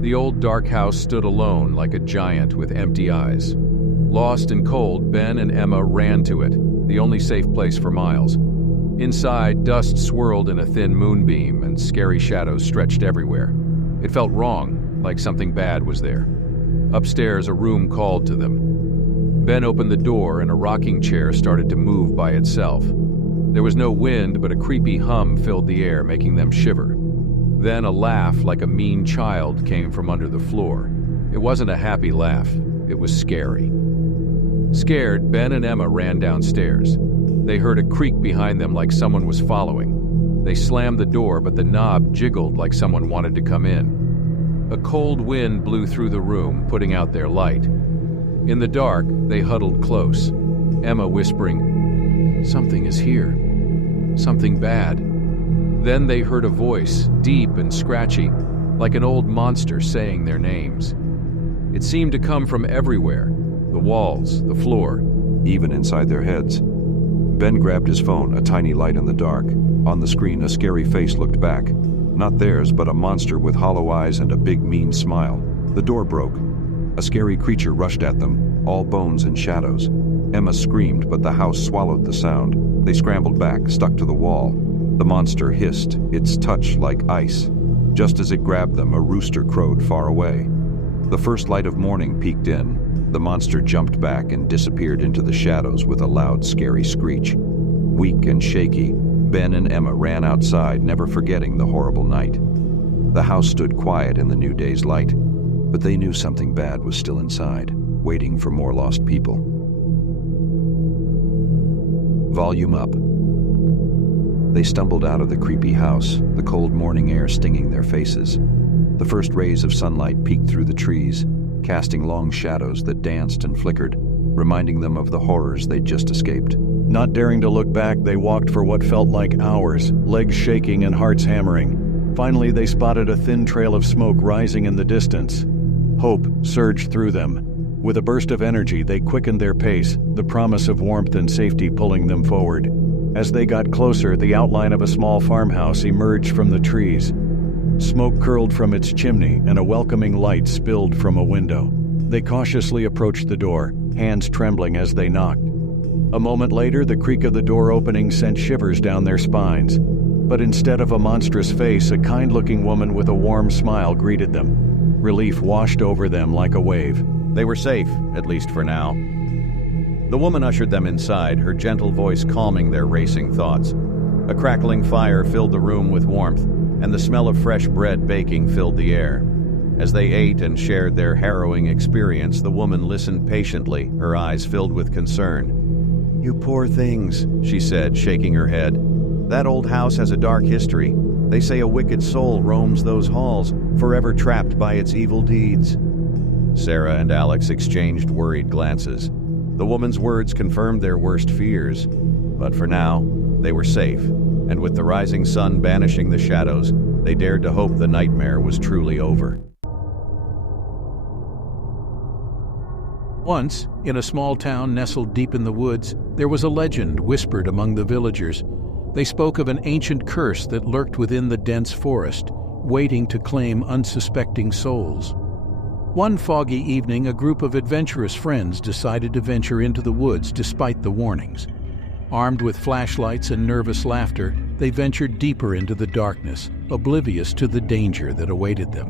The old dark house stood alone like a giant with empty eyes. Lost and cold, Ben and Emma ran to it, the only safe place for miles. Inside, dust swirled in a thin moonbeam and scary shadows stretched everywhere. It felt wrong, like something bad was there. Upstairs, a room called to them. Ben opened the door and a rocking chair started to move by itself. There was no wind, but a creepy hum filled the air, making them shiver. Then a laugh like a mean child came from under the floor. It wasn't a happy laugh, it was scary. Scared, Ben and Emma ran downstairs. They heard a creak behind them like someone was following. They slammed the door, but the knob jiggled like someone wanted to come in. A cold wind blew through the room, putting out their light. In the dark, they huddled close, Emma whispering, "Something is here. Something bad." Then they heard a voice, deep and scratchy, like an old monster saying their names. It seemed to come from everywhere, the walls, the floor. Even inside their heads. Ben grabbed his phone, a tiny light in the dark. On the screen, a scary face looked back. Not theirs, but a monster with hollow eyes and a big, mean smile. The door broke. A scary creature rushed at them, all bones and shadows. Emma screamed, but the house swallowed the sound. They scrambled back, stuck to the wall. The monster hissed, its touch like ice. Just as it grabbed them, a rooster crowed far away. The first light of morning peeked in. The monster jumped back and disappeared into the shadows with a loud, scary screech. Weak and shaky, Ben and Emma ran outside, never forgetting the horrible night. The house stood quiet in the new day's light, but they knew something bad was still inside, waiting for more lost people. Volume up. They stumbled out of the creepy house, the cold morning air stinging their faces. The first rays of sunlight peeked through the trees, casting long shadows that danced and flickered, reminding them of the horrors they'd just escaped. Not daring to look back, they walked for what felt like hours, legs shaking and hearts hammering. Finally, they spotted a thin trail of smoke rising in the distance. Hope surged through them. With a burst of energy, they quickened their pace, the promise of warmth and safety pulling them forward. As they got closer, the outline of a small farmhouse emerged from the trees. Smoke curled from its chimney, and a welcoming light spilled from a window. They cautiously approached the door, hands trembling as they knocked. A moment later, the creak of the door opening sent shivers down their spines. But instead of a monstrous face, a kind-looking woman with a warm smile greeted them. Relief washed over them like a wave. They were safe, at least for now. The woman ushered them inside, her gentle voice calming their racing thoughts. A crackling fire filled the room with warmth, and the smell of fresh bread baking filled the air. As they ate and shared their harrowing experience, the woman listened patiently, her eyes filled with concern. "You poor things," she said, shaking her head. "That old house has a dark history. They say a wicked soul roams those halls, forever trapped by its evil deeds." Sarah and Alex exchanged worried glances. The woman's words confirmed their worst fears. But for now, they were safe, and with the rising sun banishing the shadows, they dared to hope the nightmare was truly over. Once, in a small town nestled deep in the woods, there was a legend whispered among the villagers. They spoke of an ancient curse that lurked within the dense forest, waiting to claim unsuspecting souls. One foggy evening, a group of adventurous friends decided to venture into the woods despite the warnings. Armed with flashlights and nervous laughter, they ventured deeper into the darkness, oblivious to the danger that awaited them.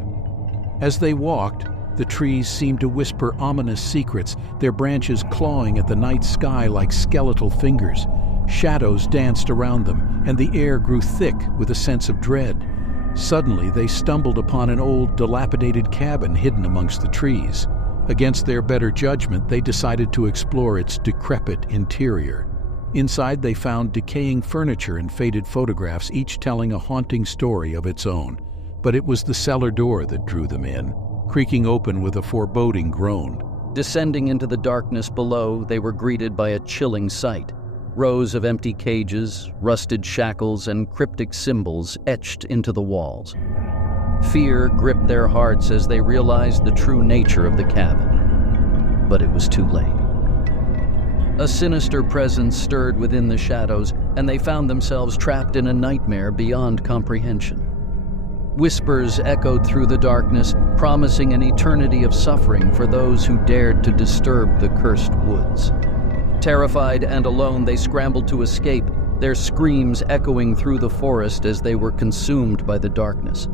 As they walked, the trees seemed to whisper ominous secrets, their branches clawing at the night sky like skeletal fingers. Shadows danced around them, and the air grew thick with a sense of dread. Suddenly, they stumbled upon an old, dilapidated cabin hidden amongst the trees. Against their better judgment, they decided to explore its decrepit interior. Inside, they found decaying furniture and faded photographs, each telling a haunting story of its own. But it was the cellar door that drew them in, creaking open with a foreboding groan. Descending into the darkness below, they were greeted by a chilling sight. Rows of empty cages, rusted shackles, and cryptic symbols etched into the walls. Fear gripped their hearts as they realized the true nature of the cabin. But it was too late. A sinister presence stirred within the shadows, and they found themselves trapped in a nightmare beyond comprehension. Whispers echoed through the darkness, promising an eternity of suffering for those who dared to disturb the cursed woods. Terrified and alone, they scrambled to escape, their screams echoing through the forest as they were consumed by the darkness.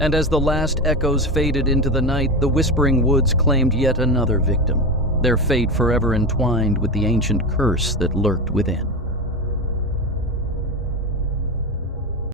And as the last echoes faded into the night, the whispering woods claimed yet another victim, their fate forever entwined with the ancient curse that lurked within.